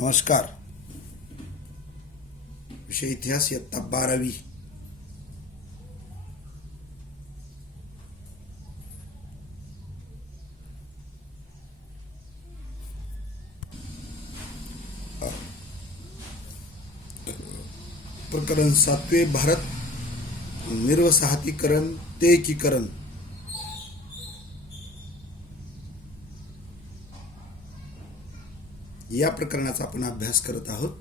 नमस्कार. विषय इतिहास इयत्ता 12वी. प्रकरण 7. भारत निर्वसाहतीकरण ते एकीकरण. या प्रकरणाचा आपण अभ्यास करत आहोत.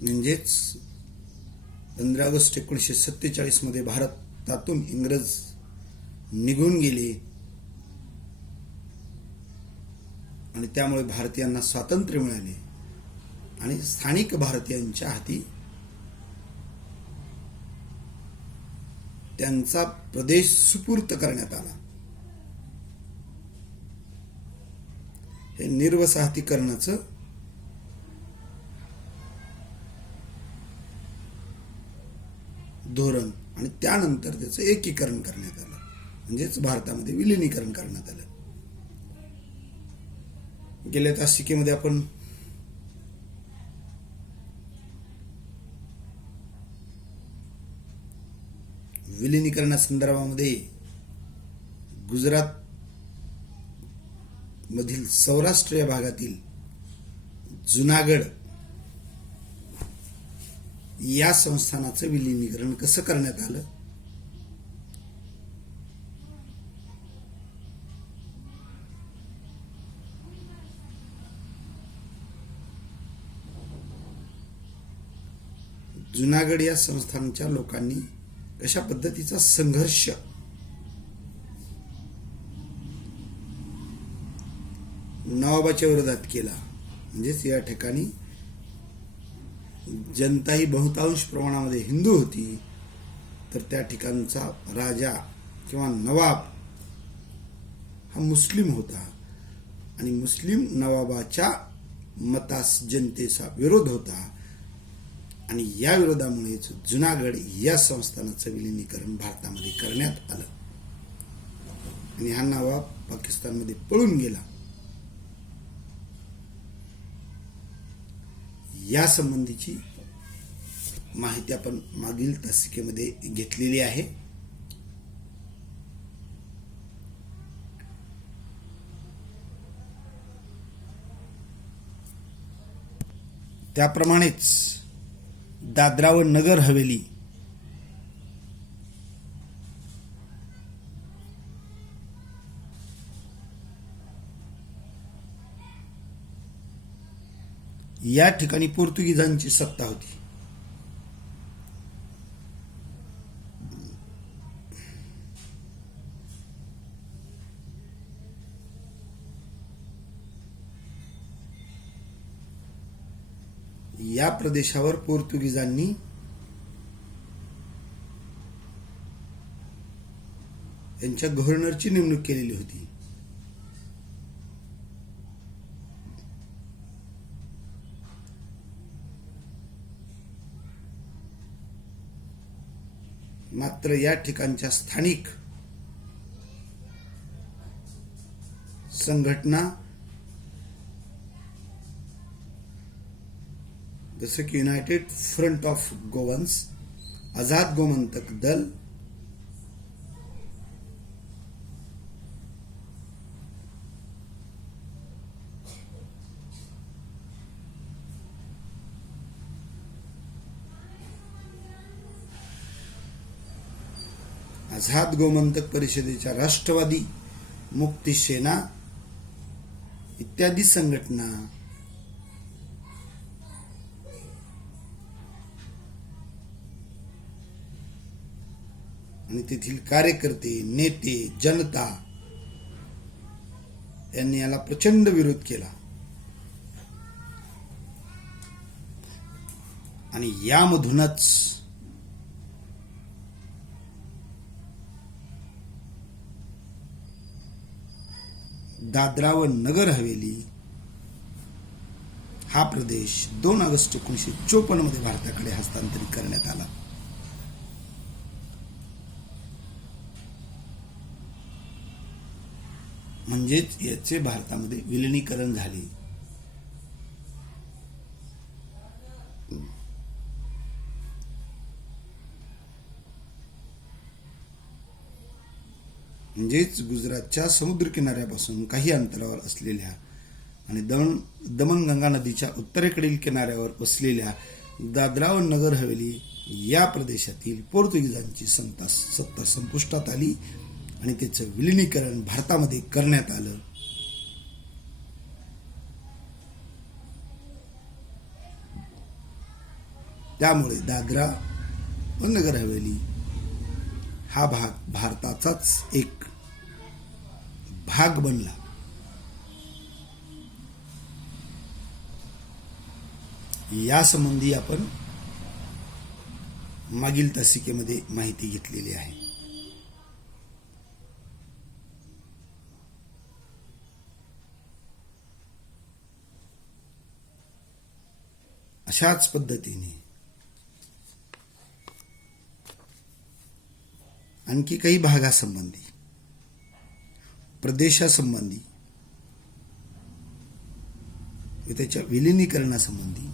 म्हणजेच 15 ऑगस्ट 1947 मध्ये भारतातून इंग्रज निघून गेले आणि त्यामुळे भारतीयांना स्वातंत्र्य मिळाले आणि स्थानिक भारतीयांच्या हाती त्यांचा प्रदेश सुपूर्त करण्यात आला. हे निर्वसाहतीकरणाचं धोरण आणि त्यानंतर त्याचं एकीकरण करण्यात आलं, म्हणजेच भारतामध्ये विलिनीकरण करण्यात आलं. गेल्या तासिकेमध्ये आपण विलिनीकरणासंदर्भामध्ये गुजरात मधील सौराष्ट्र या भागातील जुनागड या संस्थानाचं विलिनीकरण कसं करण्यात आलं, जुनागड या संस्थानाच्या लोकांनी कशा पद्धतीचा संघर्ष नवाबाच्या विरोधात केला, म्हणजेच या ठिकाणी जनता ही बहुतांश प्रमाणामध्ये हिंदू होती, तर त्या ठिकाणचा राजा किंवा नवाब हा मुस्लिम होता आणि मुस्लिम नवाबाच्या मतास जनतेचा विरोध होता आणि या विरोधामुळेच जुनागड या संस्थानाचं विलिनीकरण भारतामध्ये करण्यात आलं आणि हा नवाब पाकिस्तानमध्ये पळून गेला. या संबंधीची माहिती आपण मागील तासिकेमध्ये घेतलेली आहे. त्याप्रमाणेच दादरा व नगर हवेली या ठिकाणी पोर्तुगीजांची सत्ता होती. या प्रदेशावर पोर्तुगीजांनी यांच्या गव्हर्नरची नेमणूक केलेली होती. मात्र या ठिकाणच्या स्थानिक संघटना जसं की United front of Goans, Azad Gomantak दल, आझाद गोमंतक परिषदेच्या राष्ट्रवादी मुक्ती सेना इत्यादी संघटना आणि तेथील कार्यकर्ते, नेते, जनता यांनी याला प्रचंड विरोध केला आणि यामधूनच दादरा व नगर हवेली हा प्रदेश 2 ऑगस्ट 1954 मध्ये भारताकडे हस्तांतरित करण्यात आला. म्हणजेच याचे भारतामध्ये विलिनीकरण झाले. म्हणजेच गुजरातच्या समुद्र किनाऱ्यापासून काही अंतरावर असलेल्या आणि दमणगंगा नदीच्या उत्तरेकडील किनाऱ्यावर वसलेल्या दादरा व नगर हवेली या प्रदेशातील पोर्तुगीजांची सत्ता संपुष्टात आली आणि त्याचं विलिनीकरण भारतामध्ये करण्यात आलं. त्यामुळे दादरा व नगर हवेली हा भाग भारताचाच एक भाग बनला. यासंबंधी आपण मागील तासिकेमध्ये माहिती घेतलेली आहे. अशाच पद्धतीने आणखी काही भागासंबंधी, प्रदेशासंबंधी व त्याच्या विलिनीकरणासंबंधी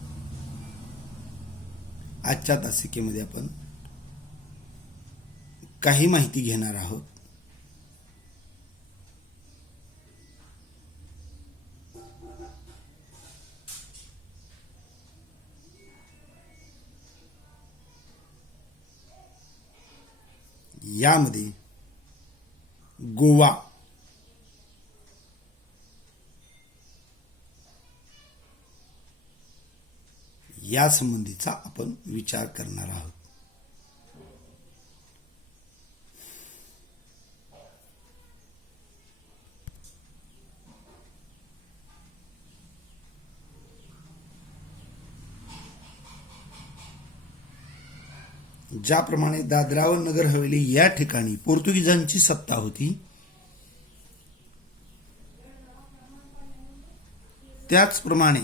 आजच्या तासिकेमध्ये आपण काही माहिती घेणार आहोत. यामध्ये गोवा या संबंधीचा आपण विचार करणार आहोत. ज्याप्रमाणे दादरा व नगर हवेली या ठिकाणी पोर्तुगीजांची सत्ता होती, त्याचप्रमाणे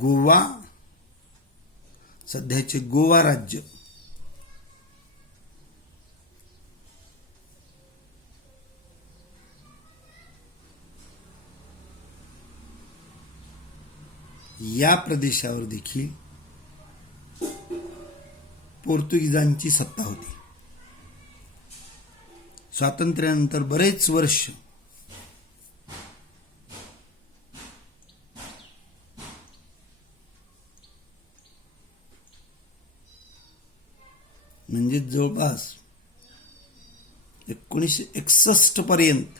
गोवा, सध्याचे गोवा राज्य या प्रदेशावर देखील पोर्तुगीजांची सत्ता होती. स्वातंत्र्यानंतर बरेच वर्ष म्हणजे जवळपास 1961 पर्यंत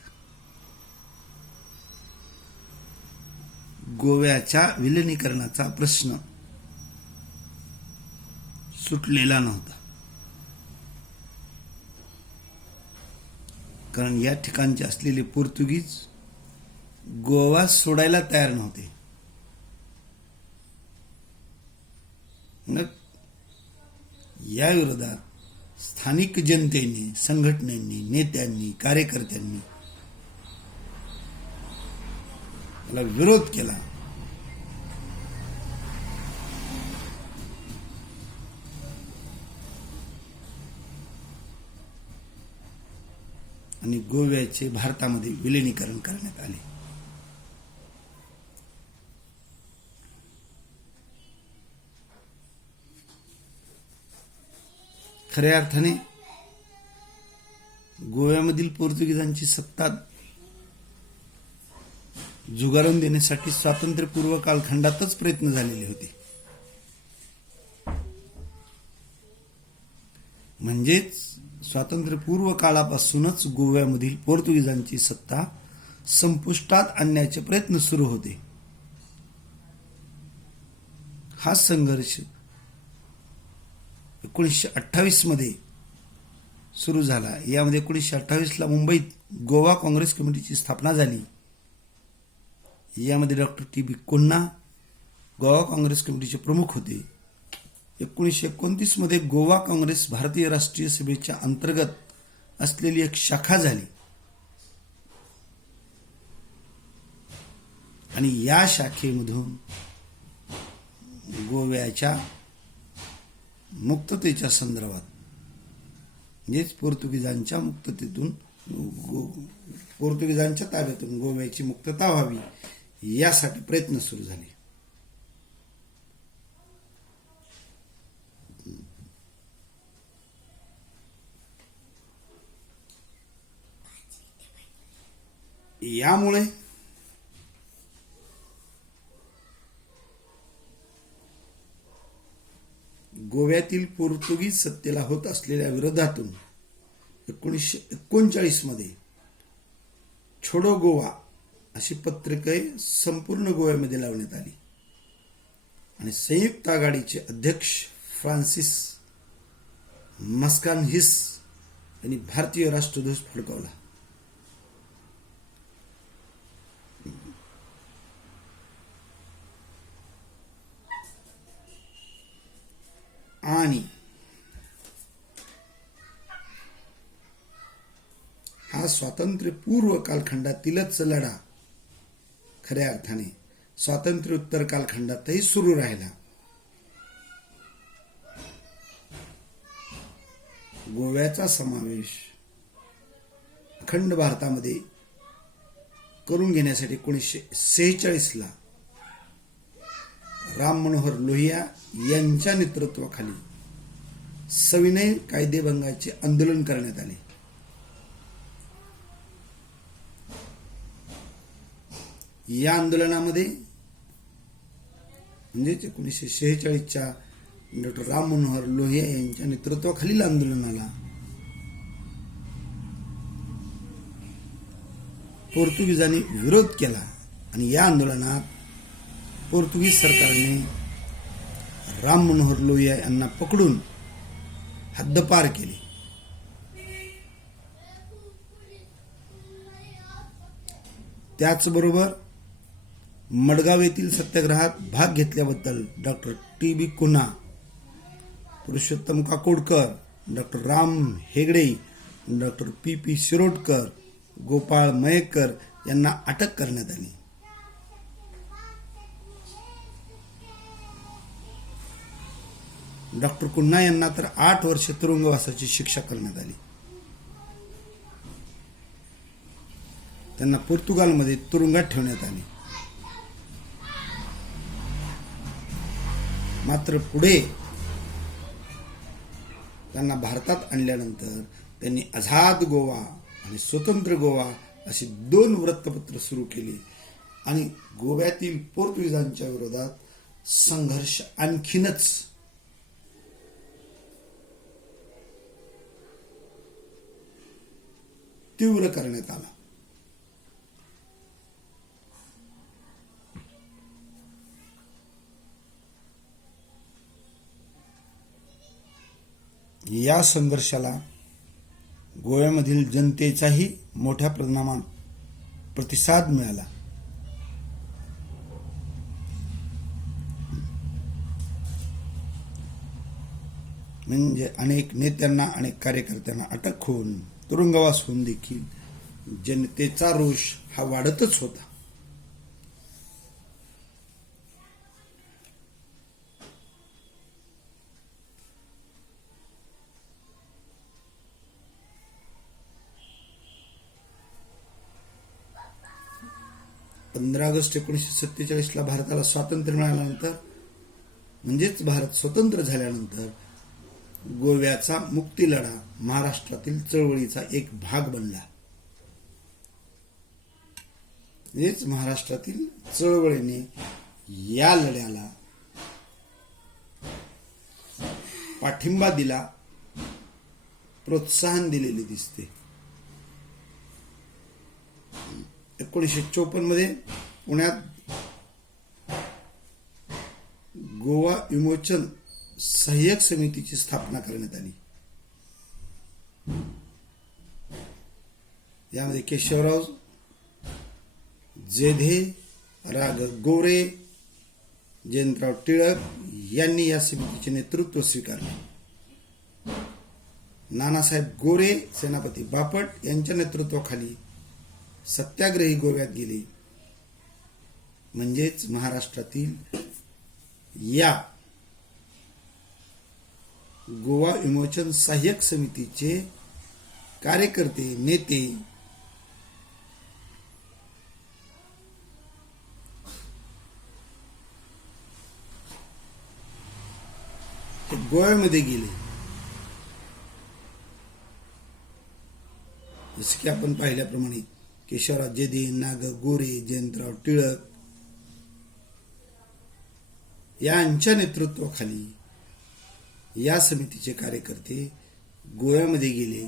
गोव्याच्या विलिनीकरणाचा प्रश्न सुटलेला नव्हता. कारण या ठिकाणचे असलेले पोर्तुगीज गोवा सोडायला तयार नव्हते. या विरोधात स्थानिक जनतेने, संघटनेनी, नेत्यांनी, कार्यकर्त्यांनी त्याला विरोध केला. आणि गोव्याचे भारतामध्ये विलिनीकरण करण्यात आले. खऱ्या अर्थाने गोव्यामधील पोर्तुगीजांची सत्ता झुगारून देण्यासाठी स्वातंत्र्यपूर्व कालखंडातच प्रयत्न झालेले होते. म्हणजेच स्वातंत्र्यपूर्व काळापासूनच गोव्यामधील पोर्तुगीजांची सत्ता संपुष्टात आणण्याचे प्रयत्न सुरू होते. हा संघर्ष 1928 मध्ये सुरू झाला. यामध्ये 1928 ला मुंबईत गोवा काँग्रेस कमिटीची स्थापना झाली. यामध्ये डॉक्टर टी.बी. कोन्ना गोवा काँग्रेस कमिटीचे प्रमुख होते. 1929 मध्ये गोवा काँग्रेस भारतीय राष्ट्रीय सभेच्या अंतर्गत असलेली एक शाखा झाली. आणि या शाखेमधून गोव्याच्या मुक्ततेच्या संदर्भात म्हणजेच पोर्तुगीजांच्या मुक्ततेतून पोर्तुगीजांच्या ताब्यातून गोव्याची मुक्तता व्हावी यासाठी प्रयत्न सुरू झाले. यामुळे गोव्यातील पोर्तुगीज सत्तेला होत असलेल्या विरोधातून 1939 मध्ये छोडो गोवा अशी पत्रिका संपूर्ण गोव्यामध्ये लावण्यात आली आणि संयुक्त आघाडीचे अध्यक्ष फ्रान्सिस मस्कानहिस यांनी भारतीय राष्ट्रध्वज फडकवला. आणि हा स्वातंत्र्यपूर्व कालखंडातीलच लढा खऱ्या अर्थाने स्वातंत्र्योत्तर कालखंडातही सुरू राहिला. गोव्याचा समावेश अखंड भारतामध्ये करून घेण्यासाठी 1946 ला राम मनोहर लोहिया यांच्या नेतृत्वाखाली सविनय कायदेभंगाचे आंदोलन करण्यात आले. या आंदोलनामध्ये म्हणजे 1946च्या डॉक्टर राम मनोहर लोहिया यांच्या नेतृत्वाखालील आंदोलनाला पोर्तुगीजांनी विरोध केला आणि या आंदोलनात पोर्तुगीज सरकारने राम मनोहर लोहिया यांना पकडून हद्दपार केले. त्याचबरोबर मडगाव येथील सत्याग्रहात भाग घेतल्याबद्दल doctor T B. Cunha, Purushottam Kakodkar, doctor Ram Hegde, doctor P P. Shirodkar, Gopal Mayekar यांना अटक करण्यात आली. डॉक्टर कुन्हा यांना तर 8 वर्ष तुरुंगवासाची शिक्षा करण्यात आली. त्यांना पोर्तुगालमध्ये तुरुंगात ठेवण्यात आले. मात्र पुढे त्यांना भारतात आणल्यानंतर त्यांनी आझाद गोवा आणि स्वतंत्र गोवा अशी 2 वृत्तपत्र सुरू केली आणि गोव्यातील पोर्तुगीजांच्या विरोधात संघर्ष आणखीनच तीव्र करण्यात आला. या संघर्षाला गोव्यामधील जनतेचाही मोठ्या प्रमाणात प्रतिसाद मिळाला. म्हणजे अनेक नेत्यांना अनेक कार्यकर्त्यांना अटक होऊन तुरुंगवास होऊन देखील जनतेचा रोष हा वाढतच होता. ऑगस्ट 1947 ला भारताला स्वातंत्र्य मिळाल्यानंतर म्हणजेच भारत स्वतंत्र झाल्यानंतर गोव्याचा मुक्ती लढा महाराष्ट्रातील चळवळीचा एक भाग बनला. म्हणजेच महाराष्ट्रातील चळवळीने या लढ्याला पाठिंबा दिला, प्रोत्साहन दिलेले दिसते. 1954 मध्ये पुण्यात गोवा विमोचन सहाय्यक समितीची स्थापना करण्यात आली. यामध्ये केशवराव जेधे, राग गोरे, जयंतराव टिळक यांनी या समितीचे नेतृत्व स्वीकारले. नानासाहेब गोरे, सेनापती बापट यांच्या नेतृत्वाखाली सत्याग्रही गोव्यात गेले. म्हणजेच महाराष्ट्रातील या गोवा विमोचन सहाय्यक समितीचे कार्यकर्ते, नेते हे गोव्यामध्ये गेले. जसं की आपण पाहिल्याप्रमाणे केशवराव जेदे, नाग गोरे, जयंतराव टिळक यांच्या नेतृत्वाखाली या समितीचे कार्यकर्ते गोव्यामध्ये गेले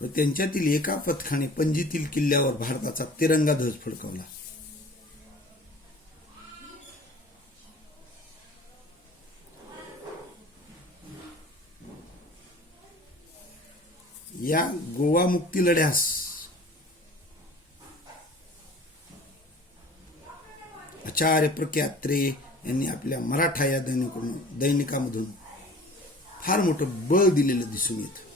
व त्यांच्यातील एका पथकाने पणजीतील किल्ल्यावर भारताचा तिरंगा ध्वज फडकवला. या गोवा मुक्ती लढ्यास आचार्य प्रख्यात्रे यांनी आपल्या मराठा या दैनिकामधून फार मोठं बळ दिलेलं दिसून येतं.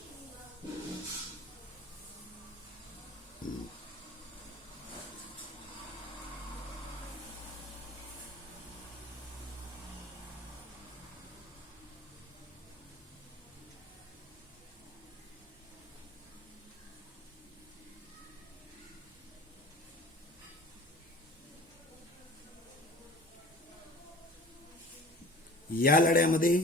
या लढ्यामध्ये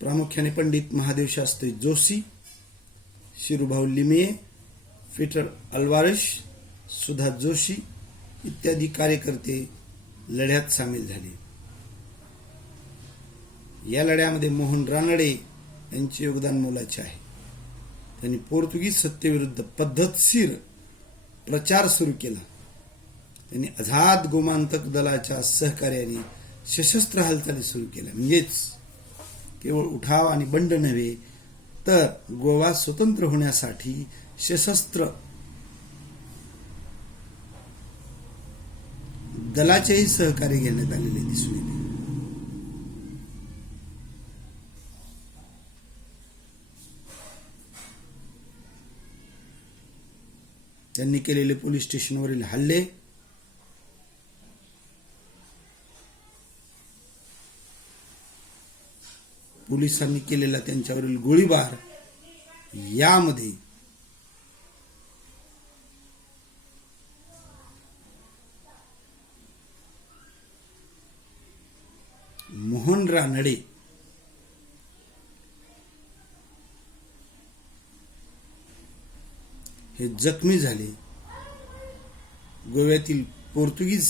प्रामुख्याने पंडित महादेव शास्त्री जोशी, शिरूभाऊ लिमये, पीटर अल्वारेस, सुधा जोशी इत्यादी कार्यकर्ते लढ्यात सामील झाले. या लढ्यामध्ये मोहन रानडे यांचे योगदान मोलाचे आहे. त्यांनी पोर्तुगीज सत्तेविरुद्ध पद्धतशीर प्रचार सुरू केला. त्यांनी आझाद गोमांतक दलाच्या सहकार्याने सशस्त्र हालचाली सुरू केल्या. म्हणजेच केवळ उठाव आणि बंड नव्हे तर गोवा स्वतंत्र होण्यासाठी सशस्त्र दलाचेही सहकार्य घेण्यात आलेले दिसून येते. त्यांनी केलेले पोलीस स्टेशनवरील हल्ले, पोलिसांनी केलेला त्यांच्यावरील गोळीबार यामध्ये मोहन रानडे हे जखमी झाले. गोव्यातील पोर्तुगीज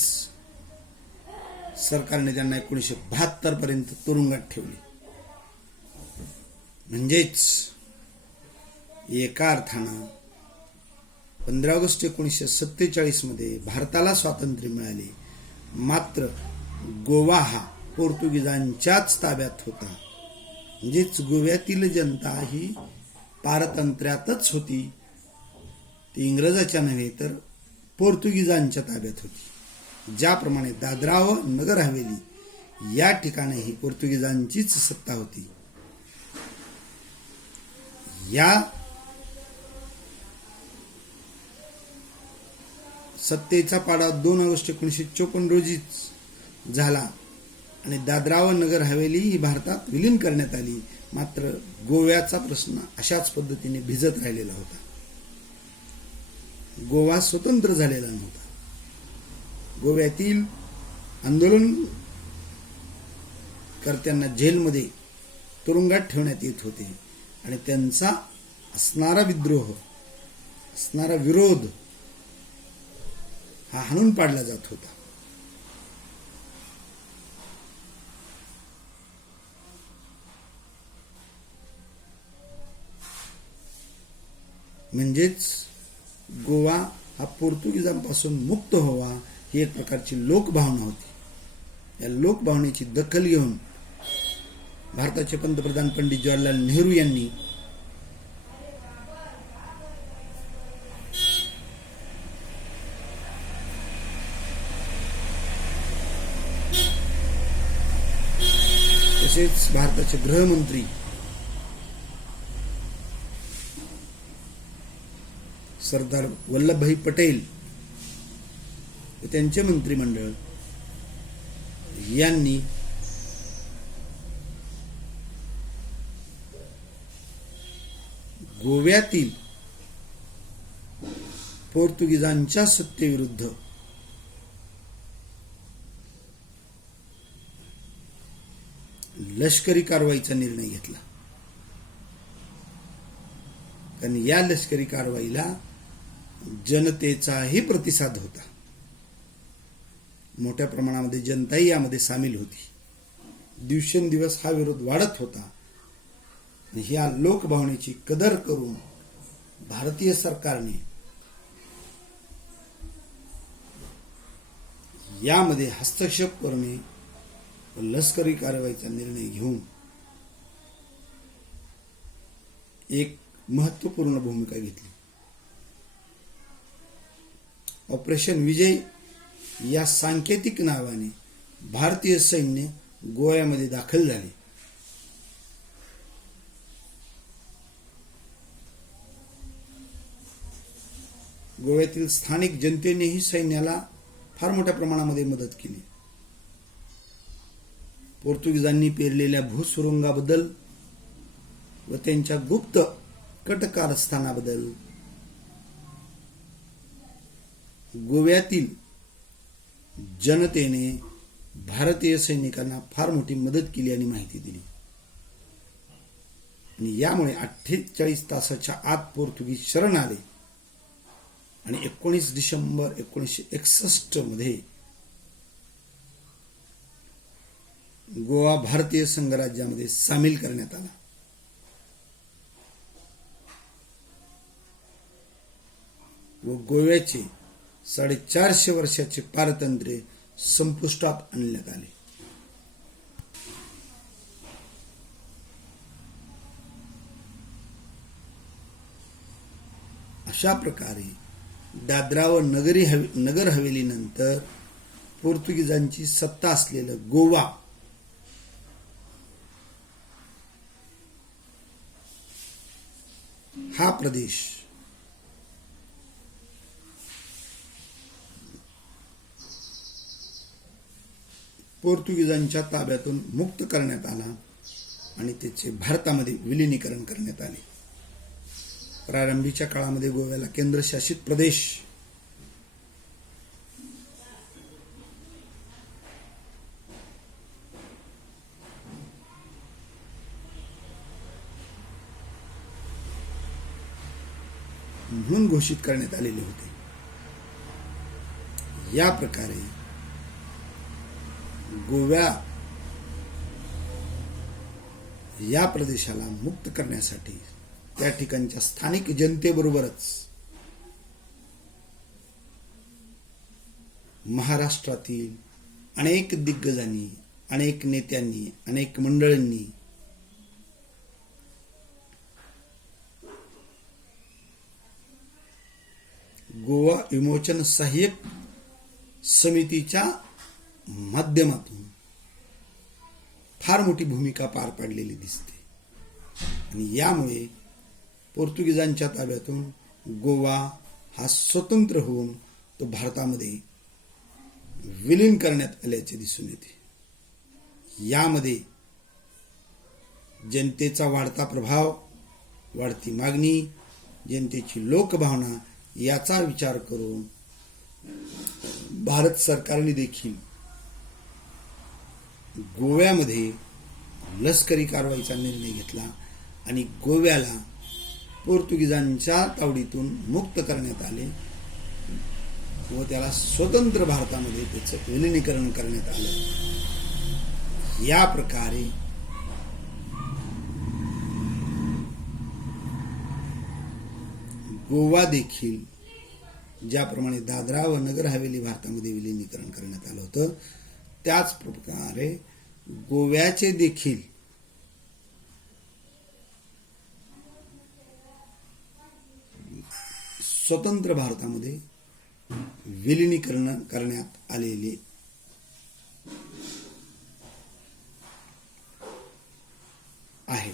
सरकारने त्यांना 1972 पर्यंत तुरुंगात ठेवले. म्हणजेच एका अर्थानं 15 ऑगस्ट 1947 मध्ये भारताला स्वातंत्र्य मिळाले, मात्र गोवा हा पोर्तुगीजांच्याच ताब्यात होता. म्हणजेच गोव्यातील जनता ही पारतंत्र्यातच होती, ती इंग्रजाच्या नव्हे तर पोर्तुगीजांच्या ताब्यात होती. ज्याप्रमाणे दादरा व नगर हवेली या ठिकाणी ही पोर्तुगीजांचीच सत्ता होती. या सत्तेचा पाडा 2 ऑगस्ट 1954 रोजीच झाला आणि दादरा व नगर हवेली ही भारतात विलीन करण्यात आली. मात्र गोव्याचा प्रश्न अशाच पद्धतीने भिजत राहिलेला होता. गोवा स्वतंत्र झालेला नव्हता. गोव्यातील आंदोलनकर्त्यांना जेलमध्ये तुरुंगात ठेवण्यात येत होते आणि त्यांचा असणारा विद्रोह, असणारा विरोध हा हाणून पाडला जात होता. म्हणजेच गोवा हा पोर्तुगीजांपासून मुक्त व्हावा ही एक प्रकारची लोकभावना होती. या लोकभावनेची दखल घेऊन भारताचे पंतप्रधान पंडित जवाहरलाल नेहरू यांनी तसेच भारताचे गृहमंत्री सरदार वल्लभभाई पटेल व त्यांचे मंत्रिमंडळ यांनी गोव्यातील पोर्तुगीजांच्या सत्तेविरुद्ध लष्करी कारवाईचा निर्णय घेतला. कारण या लष्करी कारवाईला जनतेचाही प्रतिसाद होता. मोठ्या प्रमाणामध्ये जनताही यामध्ये सामील होती. दिवसेंदिवस हा विरोध वाढत होता. ह्या लोकभावनेची कदर करून भारतीय सरकारने यामध्ये हस्तक्षेप करणे व लष्करी कारवाईचा निर्णय घेऊन एक महत्त्वपूर्ण भूमिका घेतली. ऑपरेशन विजय या सांकेतिक नावाने भारतीय सैन्य गोव्यामध्ये दाखल झाले. गोव्यातील स्थानिक जनतेनेही सैन्याला फार मोठ्या प्रमाणामध्ये मदत केली. पोर्तुगीजांनी पेरलेल्या भूसुरुंगाबद्दल व त्यांच्या गुप्त कटकारस्थानाबद्दल गोव्यातील जनतेने भारतीय सैनिकांना फार मोठी मदत केली आणि माहिती दिली. आणि यामुळे 48 तासाच्या आत पोर्तुगीज शरण आले आणि 19 डिसेंबर 1961 मध्ये गोवा भारतीय संघराज्यामध्ये सामील करण्यात आला. व गोव्याचे 450 वर्षाचे पारतंत्र्य संपुष्टात आणण्यात आले. अशा प्रकारे दादरा व नगर हवेलीनंतर पोर्तुगीजांची सत्ता असलेलं गोवा हा प्रदेश पोर्तुगीजांच्या ताब्यातून मुक्त करण्यात आला आणि त्याचे भारतामध्ये विलिनीकरण करण्यात आले. प्रारंभीच्या काळामध्ये गोव्याला केंद्रशासित प्रदेश म्हणून घोषित करण्यात आलेले होते. या प्रकारे गोवा या प्रदेशाला मुक्त करण्यासाठी त्या ठिकाणच्या स्थानिक जनतेबरोबरच महाराष्ट्रातील अनेक दिग्गजांनी, अनेक नेत्यांनी, अनेक मंडळींनी गोवा विमोचन सहाय्यक समितीच्या माध्यमातून फार मोठी भूमिका पार पाडलेली दिसते. आणि यामुळे पोर्तुगीजांच्या ताब्यातून गोवा हा स्वतंत्र होऊन तो भारतामध्ये विलीन करण्यात आल्याचे दिसून येते. यामध्ये जनतेचा वाढता प्रभाव, वाढती मागणी, जनतेची लोकभावना याचा विचार करून भारत सरकारने देखील गोव्यामध्ये लष्करी कारवाईचा निर्णय घेतला आणि गोव्याला पोर्तुगीजांच्या तावडीतून मुक्त करण्यात आले व त्याला स्वतंत्र भारतामध्ये त्याचं विलिनीकरण करण्यात आलं. या प्रकारे गोवा देखील ज्याप्रमाणे दादरा व नगर हवेली भारतामध्ये विलिनीकरण करण्यात आलं होतं, त्याच प्रकारे गोव्याचे देखील स्वतंत्र भारतामध्ये विलिनीकरण करण्यात आलेले आहे.